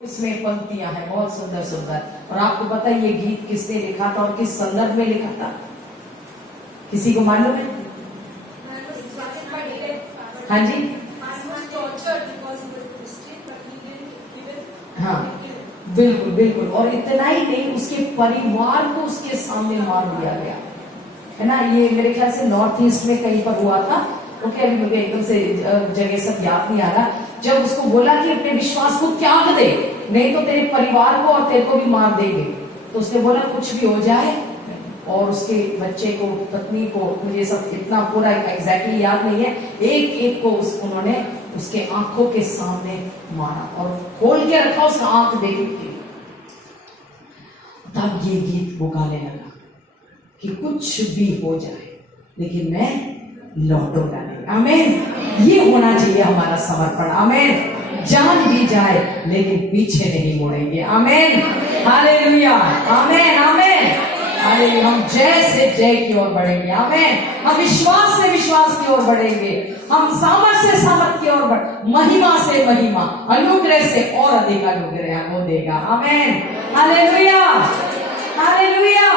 इसमें पंक्तियां हैं बहुत सुंदर सुंदर। और आपको पता है ये गीत किसने लिखा था और किस संदर्भ में लिखा था? किसी को मालूम है? हाँ जी, हाँ बिल्कुल बिल्कुल। और इतना ही नहीं, उसके परिवार को उसके सामने मार दिया गया है ना। ये मेरे ख्याल से नॉर्थ ईस्ट में कहीं पर हुआ था। ओके, अभी मुझे एकदम से जगह सब याद नहीं आ रहा। जब उसको बोला कि अपने विश्वास को त्याग दे, नहीं तो तेरे परिवार को और तेरे को भी मार देंगे, तो उसने बोला कुछ भी हो जाए। और उसके बच्चे को, पत्नी को, मुझे सब इतना पूरा एग्जैक्टली याद नहीं है, एक एक को उन्होंने उसके आंखों के सामने मारा और खोल के रखा उसका आंख देख के। तब ये गीत वो गाने लगा कि कुछ भी हो जाए लेकिन मैं लौटूंगा नहीं। आमीन। ये होना चाहिए हमारा समर्पण। आमीन। जान भी जाए लेकिन पीछे नहीं मुड़ेंगे। आमीन। हालेलुया। आमीन आमीन। हालेलुया। हम जय से जय की ओर बढ़ेंगे। आमीन। हम विश्वास से विश्वास की ओर बढ़ेंगे। हम सामर्थ्य से सामर्थ्य की ओर महिमा से महिमा, अनुग्रह से और अधिक अनुग्रह वो देगा। आमीन। Hallelujah hallelujah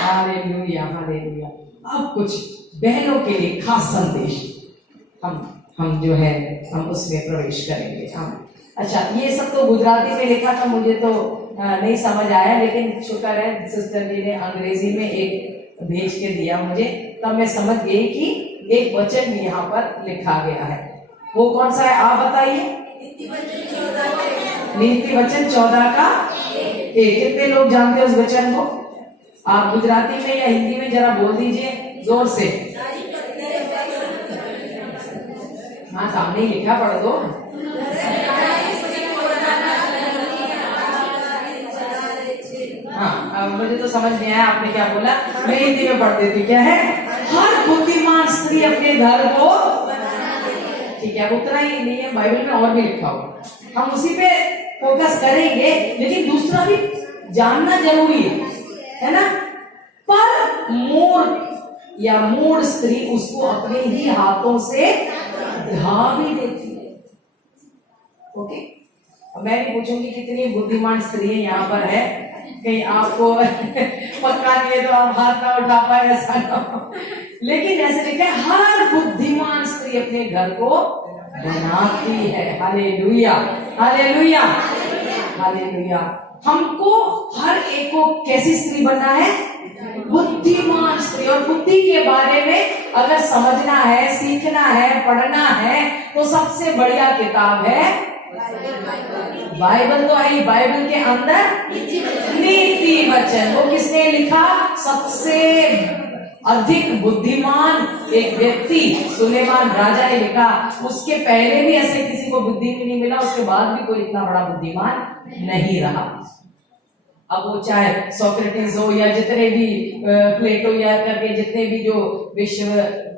hallelujah hallelujah. अब कुछ बहनों के लिए खास संदेश हम जो है हम उसमें प्रवेश करेंगे। हम अच्छा, ये सब तो गुजराती में लिखा था, मुझे तो नहीं समझ आया, लेकिन शुक्र है सिस्टर जी ने अंग्रेजी में एक भेज के दिया मुझे, तब मैं समझ गई कि एक वचन यहाँ पर लिखा गया है। वो कौन सा है आप बताइए? नीति वचन 14 का 1। कितने लोग जानते हैं उस वचन को? आप गुजराती में या हिंदी में जरा बोल दीजिए जोर से। हाँ, सामने ही लिखा, पढ़ दो। हाँ, मुझे तो समझ नहीं आया आपने क्या बोला, मैं हिंदी में पढ़ देती। क्या है? हर बुद्धिमान स्त्री अपने घर को, ठीक है, उतना ही नहीं है, बाइबल में और भी लिखा हुआ, हम उसी पे फोकस करेंगे, लेकिन दूसरा भी जानना जरूरी है ना। पर मूढ़ स्त्री उसको अपने ही हाथों से ढा भी देती है। ओके, मैं भी पूछूंगी कितनी बुद्धिमान स्त्री यहाँ पर है, कहीं आपको पक्का नहीं है तो आप हाथ ना उठा पाए, ऐसा ना हो। लेकिन ऐसे लिखा है हर बुद्धिमान स्त्री अपने घर को बनाती है। Hallelujah hallelujah hallelujah. हमको हर एक को कैसी स्त्री बनना है? बुद्धिमान स्त्री। और बुद्धि के बारे में अगर समझना है, सीखना है, पढ़ना है, तो सबसे बढ़िया किताब है बाइबल। तो है, बाइबल के अंदर नीति वचन। वो किसने लिखा? सबसे अधिक बुद्धिमान एक व्यक्ति सुलेमान राजा ने लिखा। उसके पहले भी ऐसे किसी को बुद्धि में नहीं मिला, उसके बाद भी कोई इतना बड़ा बुद्धिमान नहीं रहा। अब वो चाहे सोक्रेटिस हो या जितने भी प्लेटो या करके जितने भी जो विश्व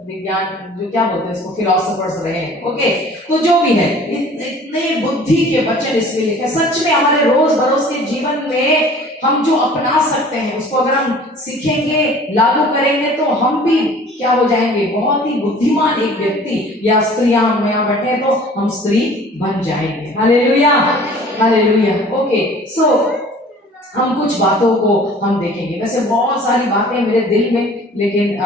विज्ञान, जो क्या बोलते हैं उसको, फिलोसोफर्स रहे हैं। ओके, तो जो भी है, इतने बुद्धि के वचन इसमें लिखे। सच में हमारे रोज बरोज के जीवन में हम जो अपना सकते हैं उसको अगर हम सीखेंगे, लागू करेंगे, तो हम भी क्या हो जाएंगे? बहुत ही बुद्धिमान एक व्यक्ति या स्त्रियां, हम यहाँ बैठे तो हम स्त्री बन जाएंगे। Hallelujah hallelujah. ओके, सो हम कुछ बातों को हम देखेंगे। वैसे बहुत सारी बातें मेरे दिल में, लेकिन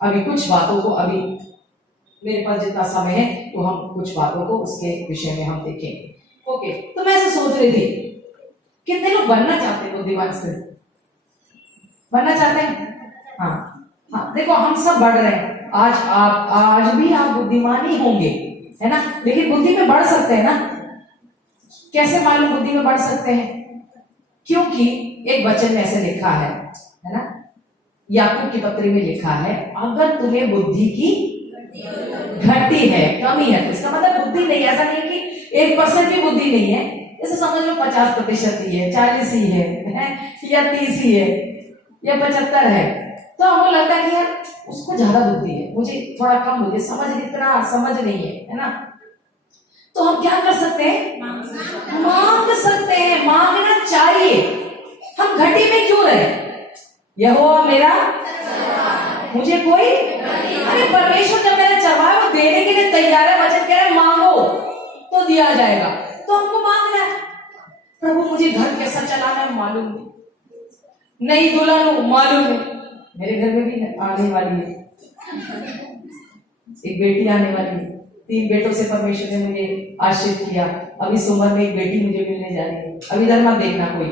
अभी कुछ बातों को, अभी मेरे पास जितना समय है तो हम कुछ बातों को उसके विषय में हम देखेंगे। ओके, तो मैं ऐसे सोच रही थी, कितने लोग बनना चाहते हैं बुद्धिमान स्त्री? बनना चाहते हैं? हाँ हाँ, देखो हम सब बढ़ रहे हैं। आज भी आप बुद्धिमान ही होंगे, है ना, लेकिन बुद्धि में बढ़ सकते हैं ना। कैसे मालूम बुद्धि में बढ़ सकते हैं? क्योंकि एक वचन में ऐसे लिखा है ना, याकूब की पत्री में लिखा है, अगर तुम्हें बुद्धि की घटी है, कमी है, तो इसका मतलब बुद्धि नहीं। ऐसा नहीं कि 1% की बुद्धि नहीं है, जैसे समझ लो 50% ही है, 40 ही है या 30 ही है या 75 है, तो हमको लगता है कि यार उसको ज्यादा बुद्धि है, मुझे थोड़ा कम, मुझे इतना समझ नहीं है ना। तो हम क्या कर सकते हैं? मांग सकते हैं, मांगना चाहिए। हम घटी में क्यों रहे? यहोवा मेरा, मुझे कोई, अरे परमेश्वर जब मेरा चरवाहा वो देने के लिए तैयार है, वचन कह रहे मांगो तो दिया जाएगा। तो हमको मांग रहा है प्रभु मुझे घर कैसा चलाना है मालूम नहीं, नई दुल्हन हूं मालूम नहीं। मेरे घर में भी आने वाली है एक बेटी, आने वाली है। 3 बेटों से परमेश्वर ने मुझे आशीर्वाद किया। अभी इस उम्र में एक बेटी मुझे मिलने जा रही है। अभी इधर मत देखना कोई,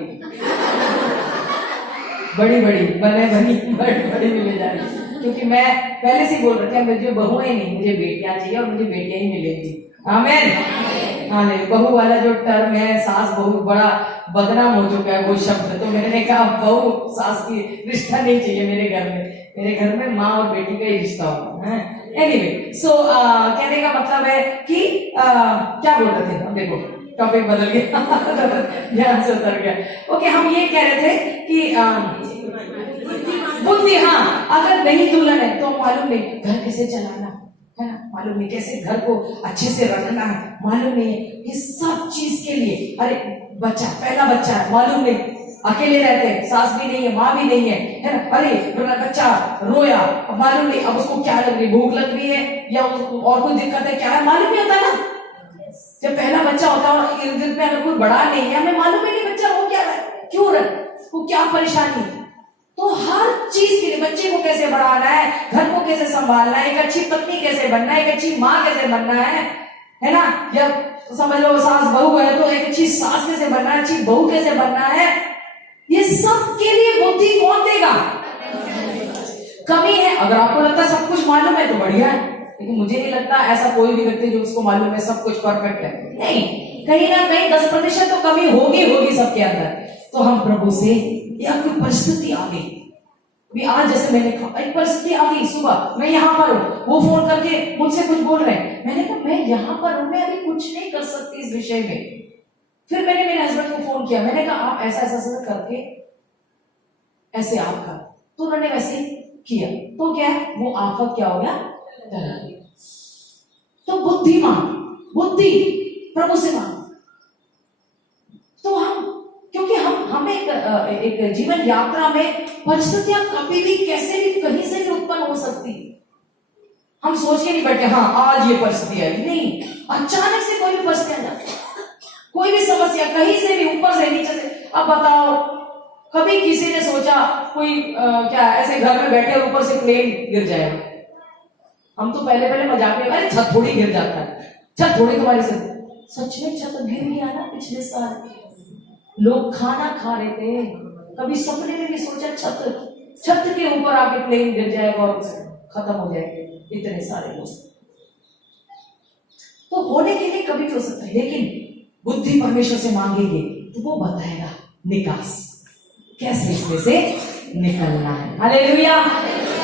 बड़ी बड़ी बने बनी बड़ी मिलने जा रही है, क्योंकि मैं पहले से बोल रखा है मुझे बहुएं नहीं, मुझे बेटियां चाहिए और मुझे बेटियां ही मिलेंगी। आमीन। हाँ नहीं, बहू वाला जो टर्म है, सास बहू, बड़ा बदनाम हो चुका है वो शब्द। तो मैंने कहा बहू सास की रिश्ता नहीं चाहिए मेरे घर में। मेरे घर में माँ और बेटी का ही रिश्ता होगा है। एनीवे, सो कहने का मतलब है कि क्या बोल रहे थे हम, देखो टॉपिक बदल गया ध्यान से उतर गया। ओके, हम ये कह रहे थे कि बुद्धि, हाँ, अगर नहीं दुल्हन है तो मालूम नहीं घर कैसे चलाना है ना, मालूम नहीं कैसे घर को अच्छे से रखना है, मालूम नहीं है ये सब चीज के लिए। अरे बच्चा, पहला बच्चा है, मालूम नहीं, अकेले रहते हैं, सास भी नहीं है, माँ भी नहीं है ना। अरे बच्चा रोया, मालूम नहीं अब उसको क्या लग रही, भूख लग रही है या उसको और कोई दिक्कत है, क्या है मालूम नहीं होता ना। जब पहला बच्चा होता है और इर्द गिर्द में अगर कोई बड़ा नहीं है, हमें मालूम ही नहीं बच्चा हो क्या रहा है, क्यों रहा है, वो क्या परेशानी है। तो हर चीज के लिए, बच्चे को कैसे बढ़ाना है, घर को कैसे संभालना है, एक अच्छी पत्नी कैसे बनना है, एक अच्छी माँ कैसे बनना है ना, या समझ लो सास बहू है तो एक अच्छी सास कैसे बनना है, अच्छी बहू कैसे बनना है, ये सब के लिए बुद्धि कौन देगा। कमी है, अगर आपको लगता है सब कुछ मालूम है तो बढ़िया है, लेकिन मुझे नहीं लगता ऐसा कोई भी व्यक्ति जो उसको मालूम है सब कुछ परफेक्ट है। नहीं, कहीं ना कहीं 10% तो कमी होगी सबके अंदर। तो हम प्रभु से, या कोई परिस्थिति आ गई, भी आज जैसे मैंने कहा एक परिस्थिति आ गई, सुबह मैं यहाँ पर हूँ, वो फोन करके मुझसे कुछ बोल रहे हैं, मैंने कहा मैं यहाँ पर हूँ, मैं अभी कुछ नहीं कर सकती इस विषय में। फिर मैंने मेरे हस्बैंड को फोन किया, मैंने कहा आप ऐसा ऐसा करके ऐसे आप कर, तो उन्होंने वैसे किया, तो क्या वो आफत क्या हो गया, टल गया। तो बुद्धिमान, बुद्धि प्रभु से मांग। तो हम, क्योंकि हम एक जीवन यात्रा में परिस्थितियां कभी भी कैसे भी कहीं से भी उत्पन्न हो सकती। हम सोच के नहीं बैठे हाँ आज ये परिस्थिति आई, नहीं, अचानक से कोई भी परिस्थिति आ जाती, कोई भी समस्या कहीं से भी, ऊपर से नीचे से। अब बताओ, कभी किसी ने सोचा कोई क्या ऐसे घर में बैठे और ऊपर से प्लेन गिर जाएगा। हम तो पहले मजाक में, अरे छत थोड़ी गिर जाता है, छत थोड़ी तुम्हारी से, सच में छत गिर गया ना पिछले साल। लोग खाना खा रहे थे, कभी सपने में भी सोचा छत के ऊपर आके प्लेन गिर जाएगा और खत्म हो जाएंगे इतने सारे लोग। तो होने के लिए कभी भी हो सकता है, लेकिन बुद्धि परमेश्वर से मांगेंगे तो वो बताएगा निकास, कैसे इसमें से निकलना है। Hallelujah,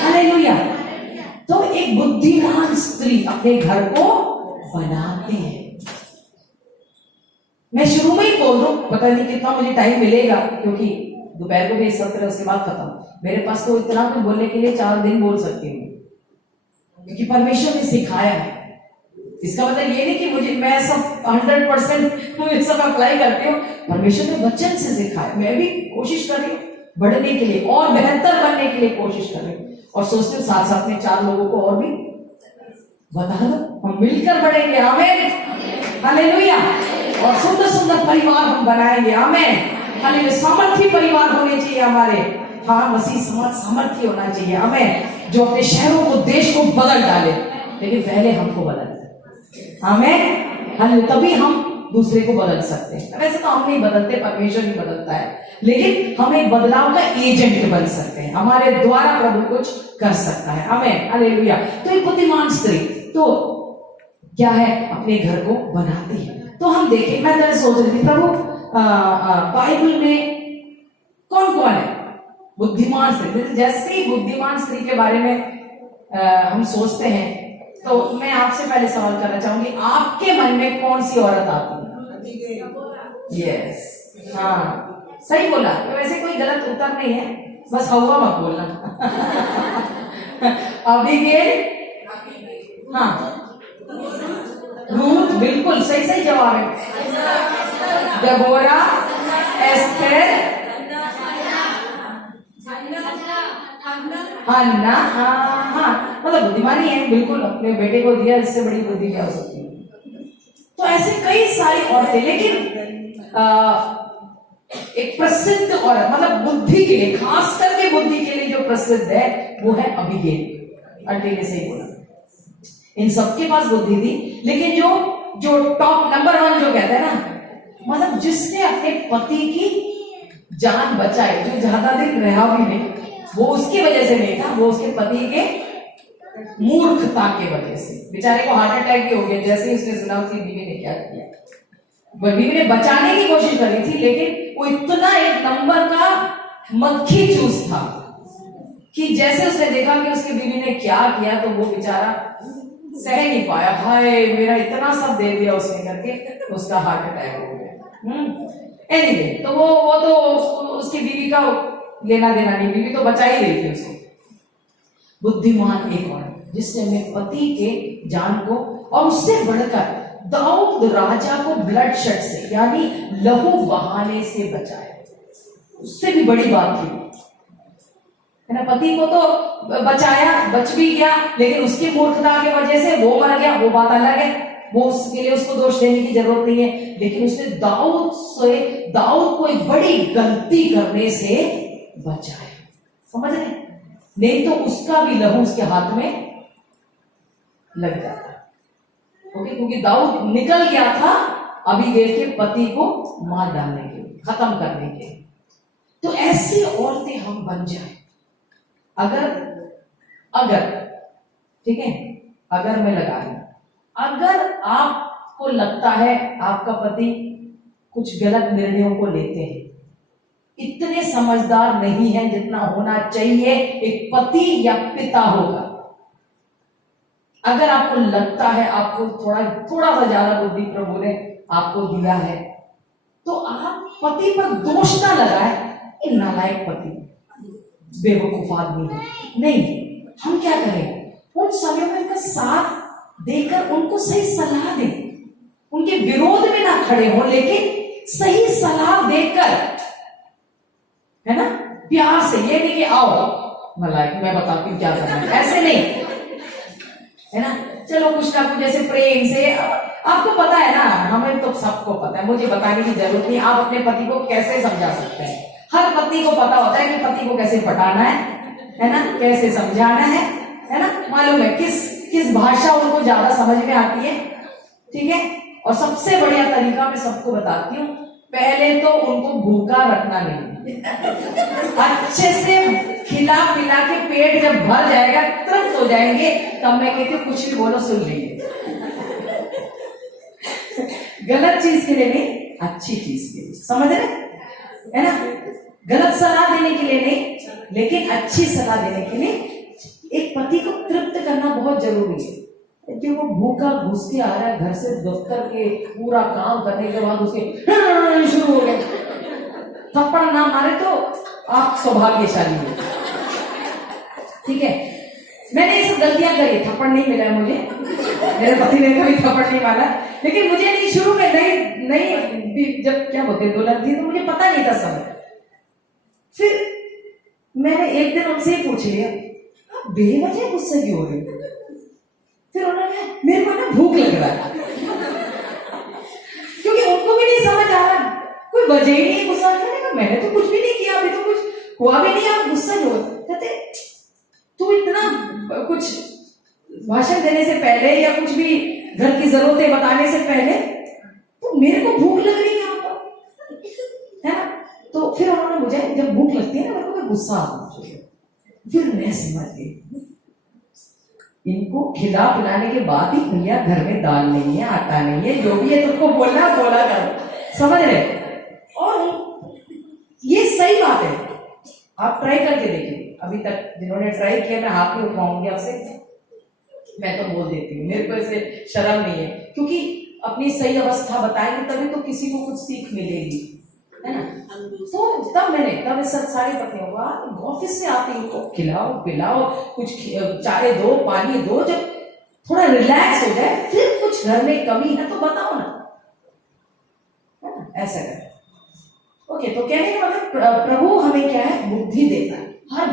hallelujah. तो एक बुद्धिमान स्त्री अपने घर को बनाते हैं। मैं शुरू में ही बोल दूं, पता नहीं कितना मुझे टाइम मिलेगा, क्योंकि दोपहर को भी इस सत्र उसके बाद खत्म। मेरे पास तो इतना कुछ बोलने के लिए 4 दिन बोल सकती हूँ, क्योंकि परमेश्वर ने सिखाया है। इसका मतलब ये नहीं कि मैं सब 100% सब अप्लाई करती हूँ, परमेश्वर ने वचन से सिखाया। मैं भी कोशिश कर रही हूँ बढ़ने के लिए और बेहतर बनने के लिए कोशिश कर रही हूँ, और सोचती हूँ साथ साथ में 4 लोगों को और भी बता दो, हम मिलकर बढ़ेंगे। आमीन, हालेलुया। और सुंदर सुंदर परिवार हम बनाएंगे। आमीन, हालेलुया। सामर्थी परिवार होने चाहिए हमारे। हाँ, मसीह समाज सामर्थी होना चाहिए। आमीन, जो अपने शहरों को, देश को बदल डाले, लेकिन पहले हमको बदल। आमीन, हालेलुया। तभी हम दूसरे को बदल सकते हैं। वैसे तो हम नहीं बदलते, परमेश्वर ही बदलता है, लेकिन हम एक बदलाव का एजेंट बन सकते हैं। हमारे द्वारा प्रभु कुछ कर सकता है। आमीन, हालेलुया। तो एक बुद्धिमान स्त्री तो क्या है, अपने घर को बनाती है। तो हम देखें, मैं जरा सोच रही थी प्रभु बाइबल में कौन कौन है बुद्धिमान स्त्री। जैसे ही बुद्धिमान स्त्री के बारे में हम सोचते हैं, तो मैं आपसे पहले सवाल करना चाहूंगी, आपके मन में कौन सी औरत आती है? यस, हाँ सही बोला। तो वैसे कोई गलत उत्तर नहीं है, बस हवा मत बोलना। अबीगेल, हाँ, रूथ, बिल्कुल सही जवाब है। दबोरा, एस्थर, हन्ना, हाँ, मतलब बुद्धिमानी है, बिल्कुल अपने बेटे को दिया, इससे बड़ी बुद्धि क्या हो सकती है। तो ऐसे कई सारी औरतें, लेकिन एक प्रसिद्ध औरत, मतलब बुद्धि के लिए, खास करके बुद्धि के लिए जो प्रसिद्ध है वो है अबीगेल। आंटी ने सही बोला, इन सबके पास बुद्धि थी, लेकिन जो टॉप नंबर 1 जो कहते हैं ना, मतलब जिसने अपने पति की जान बचाई, जो ज्यादा दिन रहा भी नहीं, वो उसकी वजह से नहीं था, वो उसके पति के मूर्खता की वजह से। बेचारे को हार्ट अटैक भी हो गया जैसे ही उसने सुना उसकी बीवी ने क्या किया। बीवी ने बचाने की कोशिश करी थी, लेकिन वो इतना एक नंबर का मक्खी चूस था कि जैसे उसने देखा कि उसकी बीवी ने क्या किया, तो वो बेचारा सह नहीं पाया। हाय, मेरा इतना सब दे दिया उसने करके, उसका हार्ट अटैक हो गया। एनीवे, तो वो तो उसकी बीवी का लेना देना नहीं, बीवी तो बचा ही रही थी उसको। बुद्धिमान एक और जिसने अपने पति के जान को, और उससे बढ़कर दाऊद राजा को ब्लड शेड से, यानी लहू बहाने से बचाया। उससे भी बड़ी बात थी, है ना। पति को तो बचाया, बच भी गया, लेकिन उसकी मूर्खता की वजह से वो मर गया, वो बात अलग है, वो उसके लिए उसको दोष देने की जरूरत नहीं है। लेकिन उसने दाऊद को एक बड़ी गलती करने से बचाया, समझ रहे? नहीं तो उसका भी लहू उसके हाथ में लग जाता। ओके, क्योंकि दाऊद निकल गया था अबीगैल के पति को मार डालने के लिए, खत्म करने के लिए। तो ऐसी औरतें हम बन जाए, अगर ठीक है, अगर मैं लगा रही, अगर आपको लगता है आपका पति कुछ गलत निर्णयों को लेते हैं, इतने समझदार नहीं है जितना होना चाहिए एक पति या पिता होगा, अगर आपको लगता है आपको थोड़ा सा ज्यादा बुद्धि प्रभु ने आपको दिया है, तो आप पति पर दोष ना लगाए, ये नालायक पति, बेवकूफ आदमी है। नहीं, हम क्या करें, उन समयों में उनका साथ देकर उनको सही सलाह दें, उनके विरोध में ना खड़े हो, लेकिन सही सलाह देकर, है ना, प्यार से। ये नहीं कि आओ मलाइक मैं बताती हूँ क्या करना है, ऐसे नहीं, है ना। चलो कुछ ना कुछ ऐसे प्रेम से, आपको पता है ना, हमें तो सबको पता है, मुझे बताने की जरूरत नहीं, आप अपने पति को कैसे समझा सकते हैं। हर पति को पता होता है कि पति को कैसे पटाना है ना, कैसे समझाना है ना, मालूम है किस भाषा उनको ज्यादा समझ में आती है, ठीक है। और सबसे बढ़िया तरीका मैं सबको बताती हूँ, पहले तो उनको भूखा रखना नहीं, अच्छे से खिला पिला के पेट जब भर जाएगा, तृप्त हो जाएंगे, तब मैं कहती हूँ कुछ भी बोलो सुन लेंगे। गलत चीज के लिए नहीं, अच्छी चीज के लिए, समझ रहे, है ना। गलत सलाह देने के लिए नहीं, लेकिन अच्छी सलाह देने के लिए। एक पति को तृप्त करना बहुत जरूरी है, क्योंकि वो भूखा घुस के आ रहा है घर से, दफ्तर के पूरा काम करने के बाद उसके शुरू हो गए, थप्पड़ ना मारे तो आप सौभाग्यशाली हो, ठीक है। मैंने ये सब गलतियां करी, थप्पड़ नहीं मिला है मुझे, मेरे पति ने कभी थप्पड़ नहीं मारा, लेकिन मुझे नहीं, शुरू में नहीं जब क्या बोलते दुल्हन थी तो मुझे पता नहीं था सब। फिर मैंने एक दिन उनसे ही पूछ लिया, बेवजह गुस्से क्यों हो रही? फिर उन्होंने कहा मेरे को ना भूख लग रहा है, क्योंकि उनको भी नहीं समझ आ रहा, कोई वजह ही नहीं गुस्सा करने का, मैंने तो कुछ भी नहीं किया, अभी तो कुछ हुआ भी नहीं, आप गुस्सा क्यों? कहते तू इतना कुछ भाषण देने से पहले या कुछ भी घर की जरूरतें बताने से पहले तो मेरे को भूख लग रही है यहाँ पर, है ना। तो फिर उन्होंने मुझे, जब भूख लगती है ना मेरे को गुस्सा आता है, फिर मैं समझ गई इनको खिला पिलाने के बाद ही भैया घर में दाल नहीं है, आटा नहीं है, जो भी है तुमको बोला करो, समझ रहे। और ये सही बात है, आप ट्राई करके देखिए। अभी तक जिन्होंने ट्राई किया मैं हाथ नहीं उठाऊंगी आपसे, मैं तो बोल देती हूँ, मेरे को ऐसे शर्म नहीं है, क्योंकि अपनी सही अवस्था बताएंगे तभी तो किसी को कुछ सीख मिलेगी, है ना। तो तब सारी पत्नियों को ऑफिस से आती उनको खिलाओ पिलाओ, कुछ चाय दो, पानी दो, जब थोड़ा रिलैक्स हो जाए फिर कुछ घर में कमी है तो बताओ ना, है ना, ऐसा करें। ओके, तो कहने का मतलब प्रभु हमें क्या है, बुद्धि देता है हर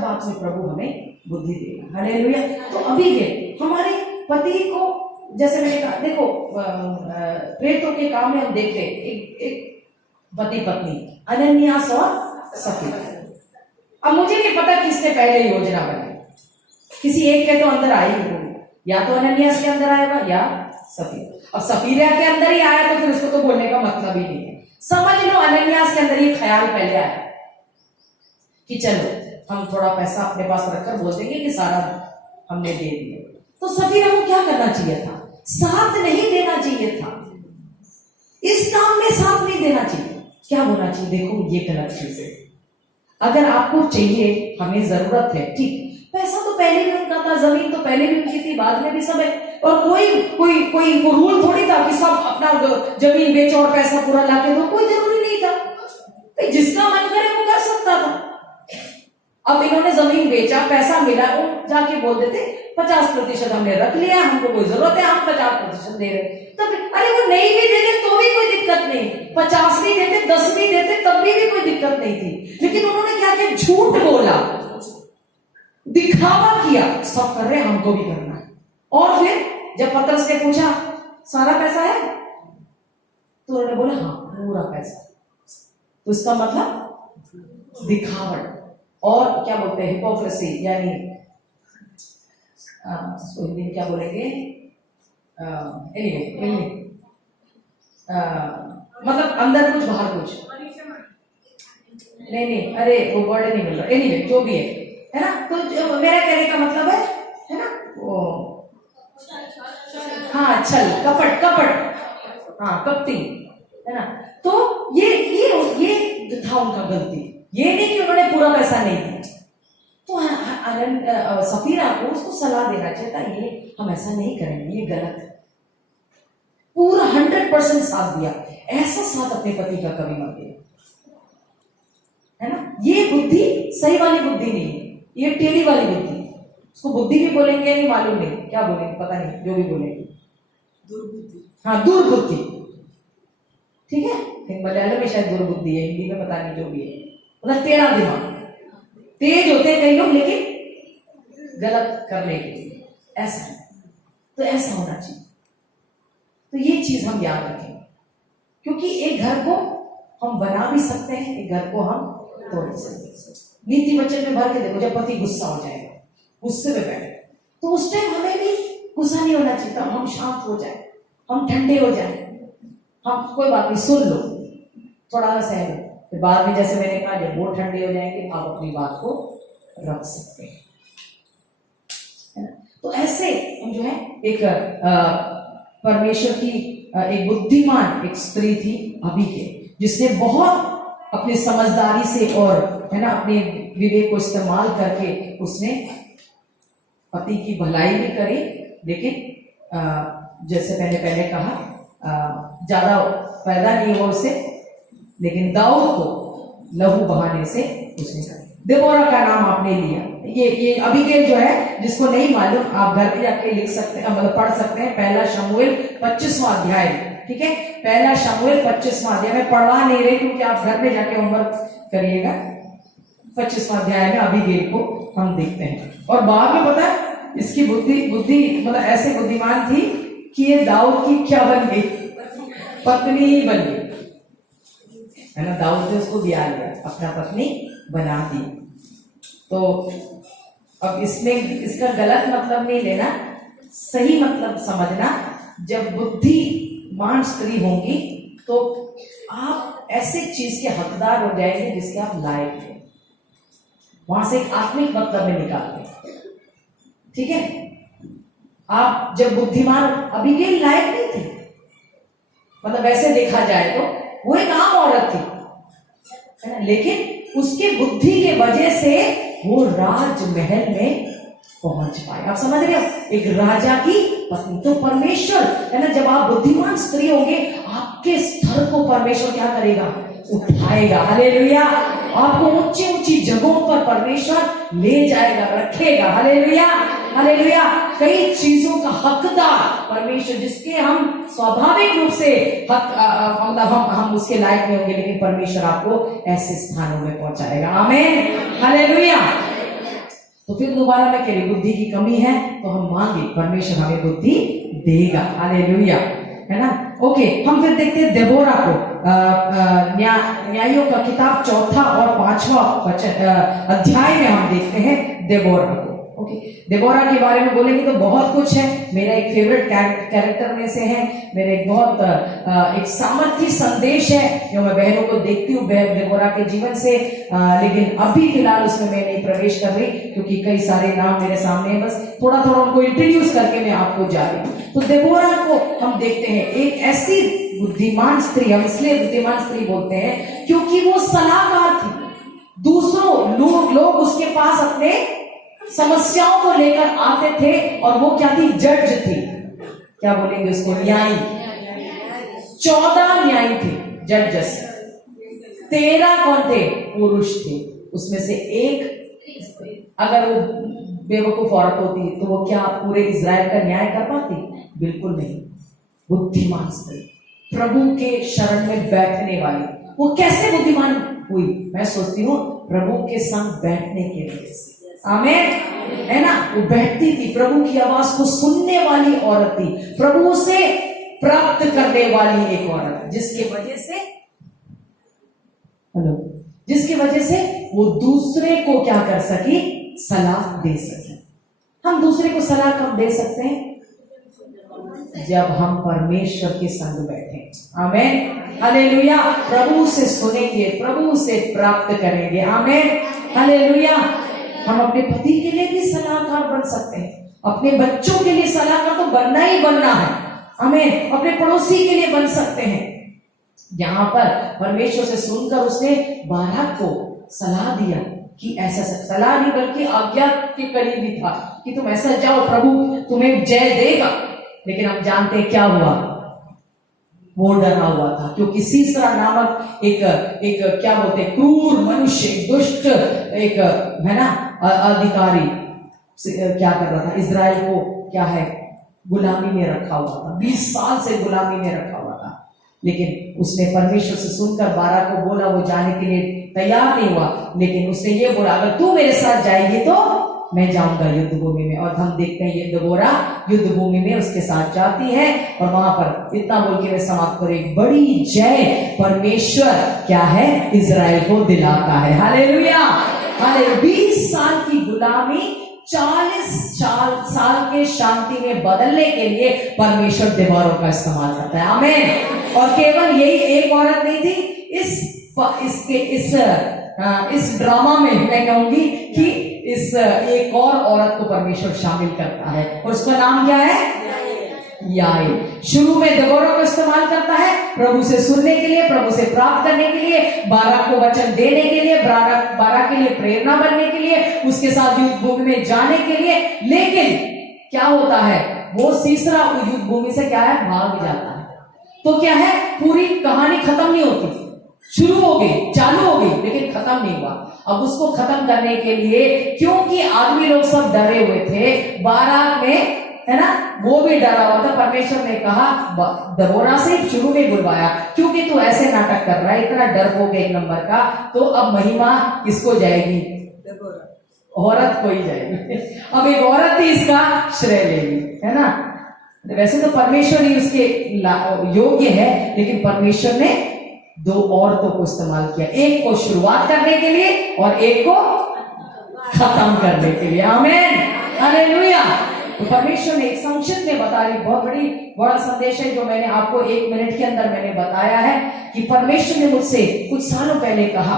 बात में प्रभु हमें बुद्धि देगा, हालेलुया। तो अभी ये हमारे पति को जैसे मैंने कहा, देखो प्रेरितों के काम में हम देख रहे एक पति पत्नी अनन्यास और सफीरा। अब मुझे नहीं पता किसने पहले योजना बनाई, किसी एक के तो अंदर आई होगी, या तो अनन्यास के अंदर आएगा या सफीरा। अब सफीरा के अंदर ही आया तो फिर उसको तो बोलने का मतलब ही नहीं है। समझ लो अनन्यास के अंदर ये ख्याल पहले आया कि चलो हम थोड़ा पैसा अपने पास रखकर बोल देंगे कि सारा हमने दे दिया। तो सफीरा को क्या करना चाहिए था? साथ नहीं देना चाहिए था, इस काम में साथ नहीं देना चाहिए। क्या होना चाहिए? देखो ये गलत चीज है। अगर आपको चाहिए, हमें जरूरत है, ठीक, पैसा तो पहले भी उनका था, जमीन तो पहले भी उनकी थी, बाद में भी सब है, और कोई रूल थोड़ी था कि सब अपना जमीन बेचो और पैसा पूरा लाके दो, कोई जरूरी नहीं था, जिसका मन करे वो कर सकता था। अब इन्होंने जमीन बेचा, पैसा मिला, वो जाके बोल देते 50% हमने रख लिया, हमको कोई जरूरत है, हम 50% दे रहे। तब अरे वो नहीं भी देते तो भी कोई दिक्कत नहीं, 50 नहीं देते, 10 नहीं देते तब भी कोई दिक्कत नहीं थी। लेकिन उन्होंने क्या किया? झूठ बोला, दिखावा किया, सब कर रहे हमको भी करना है। और फिर जब पतरस ने पूछा सारा पैसा है, तो उन्होंने बोला हाँ पूरा पैसा। तो इसका मतलब दिखावट, और क्या बोलते हैं हिपोक्रेसी, यानी हिंदी में क्या बोलेंगे, मतलब अंदर कुछ बाहर कुछ, नहीं अरे वो वर्ड नहीं मिल रहा, एनीवे जो भी है ना। तो मेरा कहने का मतलब है ना, वो हाँ छल कपट, हाँ कपटी, है ना। तो ये था उनका गलती, ये नहीं कि उन्होंने पूरा पैसा नहीं दिया। तो सफीरा को उसको सलाह देना चाहिए था, ये हम ऐसा नहीं करेंगे, ये गलत है। पूरा 100% साथ दिया, ऐसा साथ अपने पति का कभी मत दिया, है ना। ये बुद्धि सही वाली बुद्धि नहीं है, ये टेढ़ी वाली बुद्धि। उसको बुद्धि भी बोलेंगे नहीं, मालूम नहीं क्या बोलेंगे, पता नहीं, जो भी बोलेंगे दुर्बुद्धि, हाँ दुर्बुद्धि, ठीक है। मलयालम में शायद दुर्बुद्धि है, हिंदी में पता नहीं, जो भी है, मतलब टेढ़ा दिमाग। तेज होते हैं कई लोग लेकिन गलत करने के लिए, ऐसा तो ऐसा होना चाहिए। तो ये चीज हम याद रखें, क्योंकि एक घर को हम बना भी सकते हैं, एक घर को हम तोड़ भी सकते हैं। नीति वचन में भर के देखो, जब पति गुस्सा हो जाएगा, गुस्से में बैठे, तो उस टाइम हमें भी गुस्सा नहीं होना चाहिए, हम शांत हो जाए, हम ठंडे हो जाए, हम कोई बात नहीं सुन लो, थोड़ा सा सहम लो, फिर बाद में जैसे मैंने कहा जब वो ठंडे हो जाएंगे आप अपनी बात को रख सकते हैं, है ना। तो ऐसे हम जो है एक परमेश्वर की एक बुद्धिमान एक स्त्री थी अबीगैल, जिसने बहुत अपनी समझदारी से और है ना अपने विवेक को इस्तेमाल करके उसने पति की भलाई भी करी। लेकिन जैसे मैंने पहले कहा ज्यादा पैदा नहीं हुआ उससे, लेकिन दाऊद को लहू बहाने से उसने कर। देबोरा का नाम आपने लिया, ये अबीगैल जो है, जिसको नहीं मालूम आप घर पे जाके लिख सकते हैं, मतलब पढ़ सकते हैं, पहला शमूएल 25वां अध्याय, ठीक है, पहला शमूएल 25वां अध्याय। मैं पढ़वा नहीं रही क्योंकि आप घर में जाके होमवर्क करिएगा। 25वां अध्याय में अबीगैल को हम देखते हैं, और बाद में पता है इसकी बुद्धि मतलब ऐसे बुद्धिमान थी कि ये दाऊद की क्या बन गई, पत्नी ही बन गई, है ना। दाऊद ने उसको ब्याह लिया, अपना पत्नी बना दी। तो अब इसमें इसका गलत मतलब नहीं लेना, सही मतलब समझना। जब बुद्धिमान स्त्री होंगी तो आप ऐसे चीज के हकदार हो जाएंगे जिसके आप लायक हैं। वहां से एक आत्मिक मतलब में निकालते हैं, ठीक है। आप जब बुद्धिमान, अबीगैल लायक नहीं थी, मतलब ऐसे देखा जाए तो वो एक आम औरत थी, है ना, लेकिन उसके बुद्धि के वजह से वो राजमहल में पहुंच पाए। आप समझ रहे हो, एक राजा की पत्नी। तो परमेश्वर, है ना, जब आप बुद्धिमान स्त्री होंगे आपके स्तर को परमेश्वर क्या करेगा, उठाएगा। हालेलुया। आपको ऊंची ऊंची जगहों पर परमेश्वर ले जाएगा, रखेगा। Hallelujah, hallelujah. कई चीजों का हकदार परमेश्वर, जिसके हम स्वाभाविक रूप से मतलब हम उसके लायक नहीं होंगे, लेकिन परमेश्वर आपको ऐसे स्थानों में पहुंचाएगा। आमीन, हालेलुया। तो फिर दोबारा मैं कह रही, बुद्धि की कमी है तो हम मांगे परमेश्वर हमें बुद्धि देगा। हालेलुया, है ना। ओके, हम फिर देखते हैं देबोरा को। न्यायों का किताब 4 और 5वां अध्याय में हम देखते हैं देबोरा को। ओके, देबोरा के बारे में बोलेंगे तो बहुत कुछ है। मेरा एक फेवरेट कैरेक्टर में से है, मेरा एक बहुत एक सामर्थ्य संदेश है जो मैं बहनों को देखती हूँ देबोरा के जीवन से। लेकिन अभी फिलहाल उसमें मैं नहीं प्रवेश कर रही क्योंकि कई सारे नाम मेरे सामने हैं। बस थोड़ा थोड़ा उनको इंट्रोड्यूस करके मैं आपको जा रही हूँ। तो देबोरा को हम देखते हैं, एक ऐसी बुद्धिमान स्त्री, हम इसलिए बुद्धिमान स्त्री बोलते हैं क्योंकि वो सलाहकार थी। दूसरों लोग उसके पास अपने समस्याओं को लेकर आते थे और वो क्या थी? जज थी। क्या बोलेंगे उसको? न्यायी। 14 न्यायी थे, जजेस। 13 कौन थे? पुरुष थे। उसमें से एक अगर वो बेवकूफ औरत होती तो वो क्या पूरे इजराइल का न्याय कर पाती? बिल्कुल नहीं। बुद्धिमान स्त्री, प्रभु के शरण में बैठने वाली। वो कैसे बुद्धिमान हुई? मैं सोचती हूँ प्रभु के संग बैठने के वजह से। आमीन, है ना। वो बैठती थी, प्रभु की आवाज को सुनने वाली औरत थी, प्रभु से प्राप्त करने वाली एक औरत, जिसके वजह से वो दूसरे को क्या कर सकी? सलाह दे सके। हम दूसरे को सलाह कब दे सकते हैं? जब हम परमेश्वर के संग बैठे। आमीन, हालेलुया। प्रभु से सुनेंगे, प्रभु से प्राप्त करेंगे। आमीन, हालेलुया। हम अपने पति के लिए भी सलाहकार बन सकते हैं, अपने बच्चों के लिए सलाहकार तो बनना ही बनना है। हमें अपने पड़ोसी के लिए बन सकते हैं। यहाँ पर परमेश्वर से सुनकर उसने बाराक को सलाह दिया कि ऐसा सलाह नहीं बल्कि आज्ञा के करीब भी था कि तुम ऐसा जाओ, प्रभु तुम्हें जय देगा। लेकिन हम जानते हैं क्या हुआ? वो डरा हुआ था क्योंकि सीसरा नामक एक क्या बोलते हैं, क्रूर मनुष्य, दुष्ट एक, है ना, अधिकारी क्या कर रहा था? इजराइल को क्या है? गुलामी में रखा हुआ था। 20 साल से गुलामी में रखा हुआ था। लेकिन उसने परमेश्वर से सुनकर बाराक को बोला, वो जाने के लिए तैयार नहीं हुआ। लेकिन उसने ये बोला, अगर तू मेरे साथ जाएगी तो मैं जाऊंगा युद्ध भूमि में। और हम देखते हैं ये देबोरा युद्ध भूमि में उसके साथ जाती है और वहां पर इतना बोल के मैं समाप्त करूं, एक बड़ी जय परमेश्वर क्या है? इजराइल को दिलाता है। Hallelujah, hallelujah. 20 साल की गुलामी 40 साल के शांति में बदलने के लिए परमेश्वर देबोरा का इस्तेमाल करता है। आमीन। और केवल यही एक औरत नहीं थी, इस ड्रामा में मैं कहूंगी कि इस एक और औरत को परमेश्वर शामिल करता है और उसका नाम क्या है? याएल। शुरू में देबोरा को इस्तेमाल करता है प्रभु से सुनने के लिए, प्रभु से प्राप्त करने के लिए, बाराक को वचन देने के लिए, बाराक के लिए प्रेरणा बनने के लिए, उसके साथ युद्ध भूमि में जाने के लिए। लेकिन क्या होता है? वो सीसरा युद्ध भूमि से क्या है? भाग जाता है। तो क्या है? पूरी कहानी खत्म नहीं होती, शुरू हो गई, चालू हो गई, लेकिन खत्म नहीं हुआ। अब उसको खत्म करने के लिए, क्योंकि आदमी लोग सब डरे हुए थे, बाराक में, है ना, वो भी डरा हुआ था। परमेश्वर ने कहा देबोरा से शुरू में बुलवाया, क्योंकि तू ऐसे नाटक कर रहा है, इतना डर हो गया एक नंबर का, तो अब महिमा किसको जाएगी? औरत को ही जाएगी। अब एक औरत ही इसका श्रेय लेगी, है ना। वैसे तो परमेश्वर ही उसके योग्य है, लेकिन परमेश्वर ने 2 औरतों को इस्तेमाल किया, एक को शुरुआत करने के लिए और एक को खत्म करने के लिए। आमीन, हालेलुया। तो परमेश्वर ने एक संक्षिप्त में बता रही, बहुत बड़ा संदेश है जो मैंने आपको 1 मिनट के अंदर मैंने बताया है कि परमेश्वर ने मुझसे कुछ सालों पहले कहा,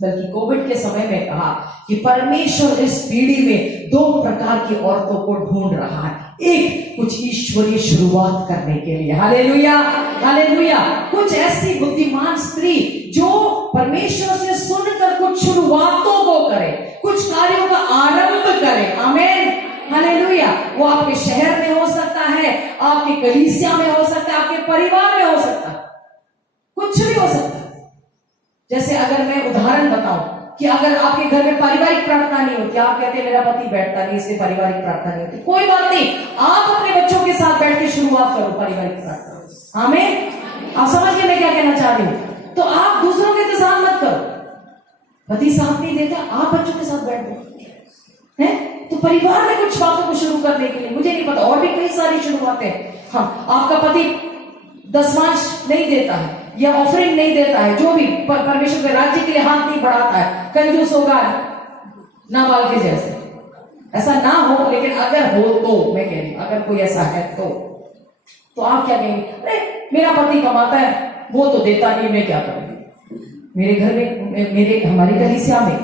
बल्कि कोविड के समय में कहा कि परमेश्वर इस पीढ़ी में 2 प्रकार की औरतों को ढूंढ रहा है। एक, कुछ ईश्वरीय शुरुआत करने के लिए, हालेलुया, हालेलुया, कुछ ऐसी बुद्धिमान स्त्री जो परमेश्वर से सुनकर कुछ शुरुआतों को करे, कुछ कार्यों का आरंभ करे। आमीन, हालेलुया। वो आपके शहर में हो सकता है, आपके कलीसिया में हो सकता है, आपके परिवार में हो सकता है, कुछ भी हो सकता है। जैसे अगर मैं उदाहरण बताऊं कि अगर आपके घर में पारिवारिक प्रार्थना नहीं होती, आप कहते हैं मेरा पति बैठता नहीं, इसलिए पारिवारिक प्रार्थना नहीं होती, कोई बात नहीं, आप अपने बच्चों के साथ बैठ के शुरुआत करो पारिवारिक प्रार्थना। आमीन। आप समझ गए मैं क्या कहना चाह रही हूं? तो आप दूसरों के इंतजार मत करो, पति साथ नहीं देता, आप बच्चों के साथ बैठ जाओ, है तो परिवार में कुछ बातों को शुरू करने के लिए, मुझे नहीं पता, और भी कई सारी शुरुआतें हैं। हाँ, आपका पति दशमांश नहीं देता है या ऑफरिंग नहीं देता है, जो भी परमेश्वर के राज्य के लिए हाथ नहीं बढ़ाता है, कंजूस होगा नाबाल के जैसे, ऐसा ना हो। लेकिन अगर हो तो मैं कह रही हूं, अगर कोई ऐसा है तो आप क्या कहेंगे? अरे मेरा पति कमाता है, वो तो देता नहीं, मैं क्या करूंगी? मेरे घर में, हमारी कलीसिया में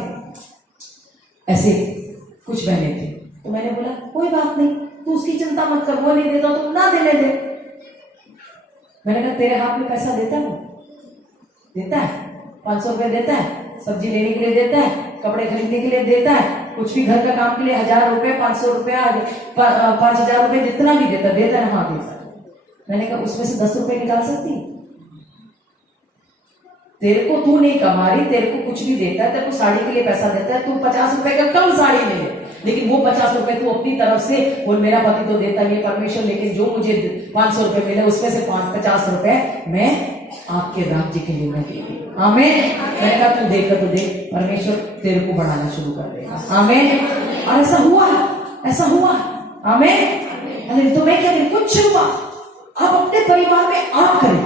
ऐसे कुछ बहने थे, तो मैंने बोला कोई बात नहीं, तू उसकी चिंता मत कर, वो नहीं देता तो ना देने दे। मैंने कहा तेरे हाथ में पैसा देता है? देता है, 500 रुपए देता है, सब्जी लेने के लिए देता है, कपड़े खरीदने के लिए देता है, कुछ भी घर का काम के लिए 1000 रुपए, 500 रुपया, 5000 रुपए, जितना भी देता है। हाँ देता है। मैंने कहा उसमें से 10 रुपए निकाल सकती है? तेरे को, तू नहीं कमा रही, तेरे को कुछ भी देता है, तेरे को साड़ी के लिए पैसा देता है, तू 50 रुपए का कम साड़ी ले ले, लेकिन वो 50 रुपए तू अपनी तरफ से बोल, मेरा पति तो देता नहीं परमेश्वर, लेकिन जो मुझे 500 रुपए मिले उसमें से 50 रुपए मैं आपके राज्य के लिए मैं देगी। आमीन। मैंने कहा तू देख, तू देख, परमेश्वर तेरे को बढ़ाना शुरू कर देगा। आमीन। और ऐसा हुआ, ऐसा हुआ। आमीन। तो मैं क्या करूं? कुछ हुआ, आप अपने परिवार में आप करें।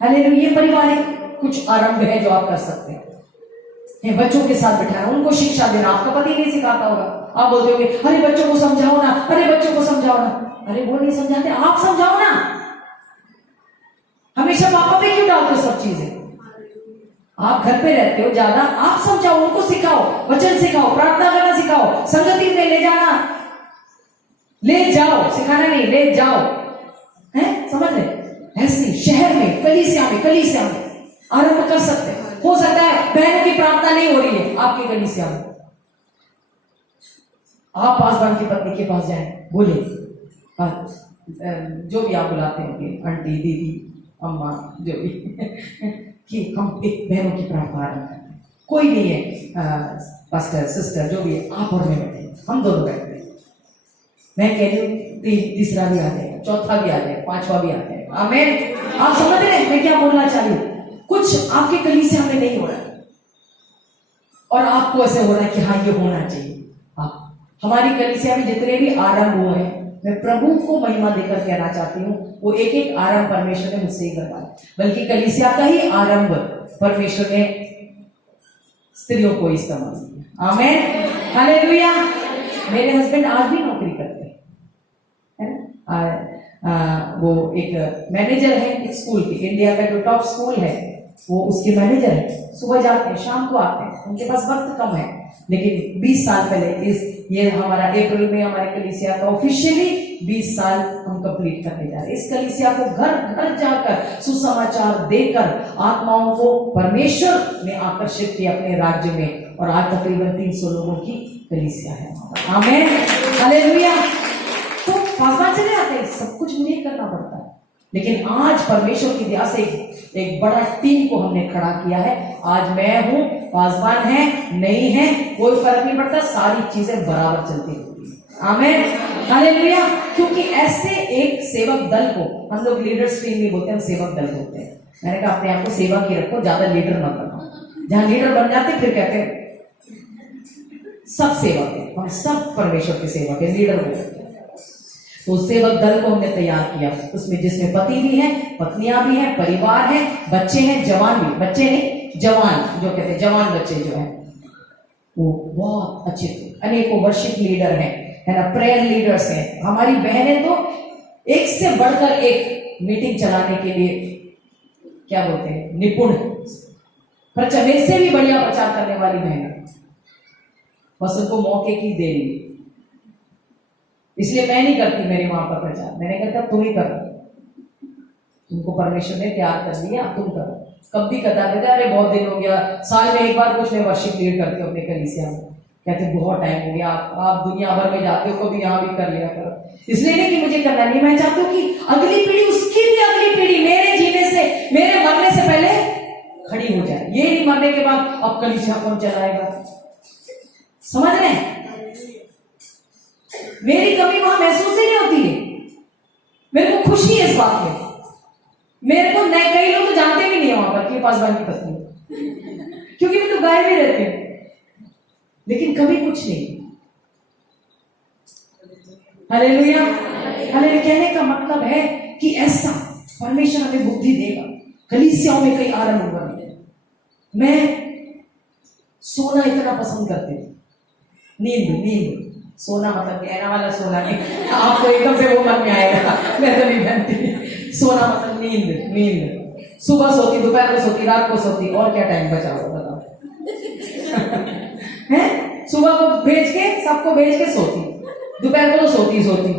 हालेलुया। ये परिवार है, कुछ आरंभ है जो आप कर सकते हैं। बच्चों के साथ बिठाना, उनको शिक्षा देना। आपका पति नहीं सिखाता होगा, आप बोलते होगे अरे बच्चों को समझाओ ना, अरे बच्चों को समझाओ ना। अरे वो नहीं समझाते, आप समझाओ ना। हमेशा पापा पे क्यों डालते हो सब चीजें? आप घर पे रहते हो ज्यादा, आप समझाओ, उनको सिखाओ, वचन सिखाओ, प्रार्थना करना सिखाओ, संगति में ले जाना, ले जाओ, सिखाना नहीं, ले जाओ। हैं, समझ रहे? ऐसे शहर में, कलीसिया में आरंभ कर सकते हैं। हो सकता है बहनों की प्रार्थना नहीं हो रही है आपकी कलीसिया में, आप पासवान की पत्नी के पास जाएं, बोले जो भी आप बुलाते होंगे, आंटी, दीदी, अम्मा, जो भी कि हम एक बहनों की प्रार्थना आरंभ करते हैं। कोई नहीं है पास्टर, सिस्टर, जो भी है, आप और मैं बैठे, हम दोनों बैठते हैं। मैं कह रही हूँ तीसरा भी आ जाएगा, चौथा भी आ जाएगा, पांचवा भी आ जाएगा। आमीन। आप समझ रहे हैं मैं क्या बोलना चाह रही हूँ? कुछ आपके कलीसिया में नहीं हो रहा है और आपको ऐसे हो रहा है कि हाँ ये होना चाहिए। हमारी कलीसिया में जितने भी आरंभ हुए हैं, मैं प्रभु को महिमा देकर कहना चाहती हूँ, वो एक एक आरंभ परमेश्वर ने मुझसे ही करवाया। बल्कि कलीसिया का ही आरंभ परमेश्वर ने स्त्रियों को इस्तेमाल किया। आमीन। हालेलुया। मेरे हस्बैंड आज भी नौकरी करते हैं, वो एक मैनेजर है एक स्कूल के, इंडिया का जो टॉप स्कूल है वो उसके मैनेजर है। सुबह जाते हैं, शाम को आते हैं, उनके पास वक्त कम है। लेकिन 20 साल पहले ये हमारा अप्रैल में हमारे कलीसिया का ऑफिशियली 20 साल हम कंप्लीट करने जा रहे हैं। इस कलीसिया को घर घर जाकर सुसमाचार देकर आत्माओं को परमेश्वर ने आकर्षित किया अपने राज्य में, और आज तकरीबन 300 लोगों की कलीसिया है। आमीन। हालेलुया। तो पासवान चले आते हैं, सब कुछ मुझे करना पड़ता है, लेकिन आज परमेश्वर की दया से एक बड़ा टीम को हमने खड़ा किया है। आज मैं हूं, पासवान है, नहीं है, कोई फर्क नहीं पड़ता, सारी चीजें बराबर चलती होती है। आमीन। हालेलुया। क्योंकि ऐसे एक सेवक दल को हम लोग लीडर्स टीम नहीं बोलते, हम सेवक दल बोलते हैं। मैंने कहा अपने आप को सेवा की रखो, ज्यादा लीडर मत बनो। जहां लीडर बन जाते फिर कहते हैं सब सेवक है, हम सब परमेश्वर के सेवक है, लीडर बोलते हैं। तो सेवक दल को हमने तैयार किया, उसमें जिसमें पति भी है, पत्नियां भी हैं, परिवार है, बच्चे हैं, जवान भी, बच्चे नहीं जवान, जो कहते हैं जवान बच्चे जो हैं वो बहुत अच्छे, अनेकों वर्शिप लीडर हैं, है ना, प्रेयर लीडर्स हैं। हमारी बहनें तो एक से बढ़कर एक मीटिंग चलाने के लिए क्या बोलते हैं, निपुण, प्रचार, मेरे से भी बढ़िया प्रचार करने वाली बहन, बस उनको मौके की देरी। इसलिए मैं नहीं करती मेरी मां का प्रचार, मैंने कहता तुम ही करो, तुमको परमेश्वर ने तैयार कर दिया, तुम करो। कब भी कहता कहता अरे बहुत दिन हो गया, साल में एक बार कुछ मैं वर्शिप लीड करती हूँ अपने कलीसिया में। कहते बहुत टाइम हो गया, आप दुनिया भर में जाते हो, कभी यहाँ भी कर लिया करो। इसलिए नहीं कि मुझे करना नहीं, मैं चाहती हूँ कि अगली पीढ़ी, उसकी भी अगली पीढ़ी मेरे जीने से, मेरे मरने से पहले खड़ी हो जाए। ये नहीं मरने के बाद अब कलीसिया कौन चलाएगा। समझ रहे हैं? मेरी कमी वहां महसूस ही नहीं होती है, मेरे को खुशी है इस बात में। मेरे को नए कई लोग तो जानते भी नहीं है वहां पर कि पासवान की पत्नी, क्योंकि मैं तो गाय में रहती हूं, लेकिन कभी कुछ नहीं। हालेलुया। हालेलुया कहने का मतलब है कि ऐसा परमेश्वर हमें बुद्धि देगा। कलीसियाओं में कई आरंभ हुआ। मैं सोना इतना पसंद करती हूँ, नींद सोना मतलब कहना वाला सोना नहीं, आपको एकदम से वो मन में आएगा, मैं तो नहीं जानती। सोना मतलब नींद। सुबह सोती, दोपहर को सोती, रात को सोती, और क्या टाइम बचा हो बताओ। हैं? सुबह को भेज के सबको भेज के सोती, दोपहर को तो सोती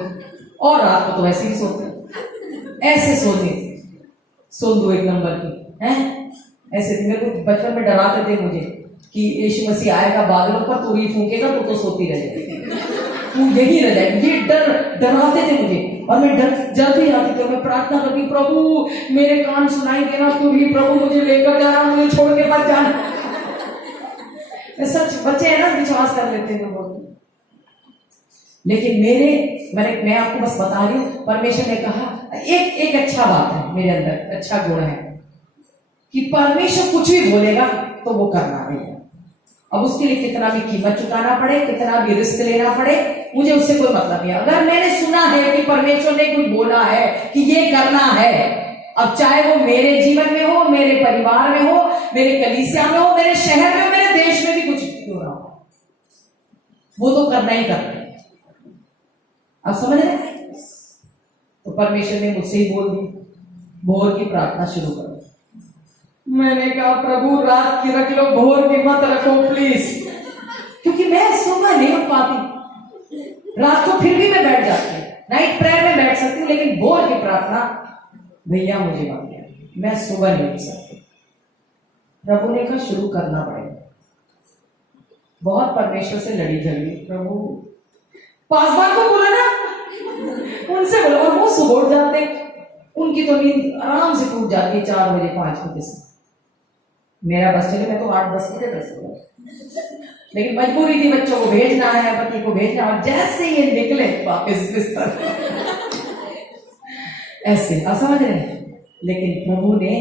और रात को तो वैसे ही सोती। ऐसे सोंदू एक नंबर की हैं। ऐसे मेरे को बचपन में डराते थे मुझे कि यीशु मसीह आएगा बादलों पर, तू ही फूंकेगा तो सोती रह जाएगी, तू यही रह जाएगी। ये डराते थे मुझे और मैं जल्दी आती थी। मैं प्रार्थना करती, प्रभु मेरे कान सुनाई देना, तू ही प्रभु मुझे लेकर जाना, मुझे छोड़ के मत जाना। सच बच्चे है ना, विश्वास कर लेते हैं बहुत। लेकिन मैं आपको बस बता रही हूँ, परमेश्वर ने कहा एक अच्छा बात है मेरे अंदर, अच्छा गुण है कि परमेश्वर कुछ भी बोलेगा तो वो करना है। अब उसके लिए कितना भी कीमत चुकाना पड़े, कितना भी रिस्क लेना पड़े, मुझे उससे कोई मतलब नहीं है। अगर मैंने सुना है कि परमेश्वर ने कुछ बोला है कि ये करना है, अब चाहे वो मेरे जीवन में हो, मेरे परिवार में हो, मेरे कलीसिया में हो, मेरे शहर में हो, मेरे देश में भी कुछ क्यों ना हो, वो तो करना ही करना है। आप समझ रहे? तो परमेश्वर ने मुझसे ही बोल दी, भोर की प्रार्थना शुरू करो। मैंने कहा प्रभु रात की रख लो, भोर की मत रखो प्लीज, क्योंकि मैं सुबह नहीं उठ पाती। रात को फिर भी मैं बैठ जाती हूँ, नाइट प्रेयर में बैठ सकती हूँ, लेकिन भोर की प्रार्थना भैया मुझे मत किया, मैं सुबह नहीं उठ सकती। प्रभु ने कहा शुरू करना पड़ेगा। बहुत परमेश्वर से लड़ी झगड़ी, प्रभु पासवान को बोला ना, उनसे बोला, और वो सुबह उठ जाते, उनकी तो नींद आराम से टूट जाती है 4 बजे 5 बजे से। मेरा बस चले, मैं तो 8-10 बजे तक सो गया, लेकिन मजबूरी थी, बच्चों को भेजना है, पति को भेजना, और जैसे ये निकले वापस बिस्तर ऐसे। आप समझ रहे हैं? लेकिन प्रभु ने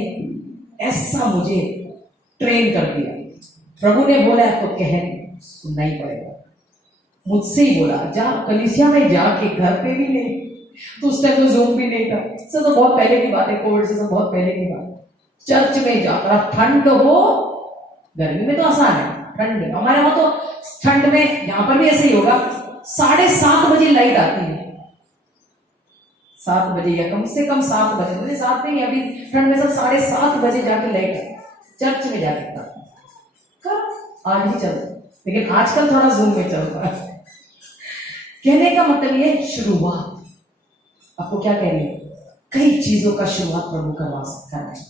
ऐसा मुझे ट्रेन कर दिया। प्रभु ने बोला तो सुनना ही पड़ेगा, मुझसे ही बोला, जा कलीसिया में जाके, घर पे भी नहीं, तो उस टाइम तो ज़ूम भी नहीं था, सब तो बहुत पहले की बात है, कोविड से सब बहुत पहले की बात। चर्च में जाकर, अब ठंड हो, गर्मी में तो आसान है, ठंड में हमारे वहां तो ठंड में, यहाँ पर भी ऐसे ही होगा, 7:30 बजे लाइट आती है, 7 बजे या कम से कम 7 बजे, मुझे 7 नहीं, अभी ठंड में सब 7:30 बजे जाके लाइट चर्च में जाके कब आज ही चल, लेकिन आजकल थोड़ा ज़ूम में चलता है। कहने का मतलब ये शुरुआत, आपको क्या कह रही है, कई चीजों का शुरुआत प्रभु करवा सकता है।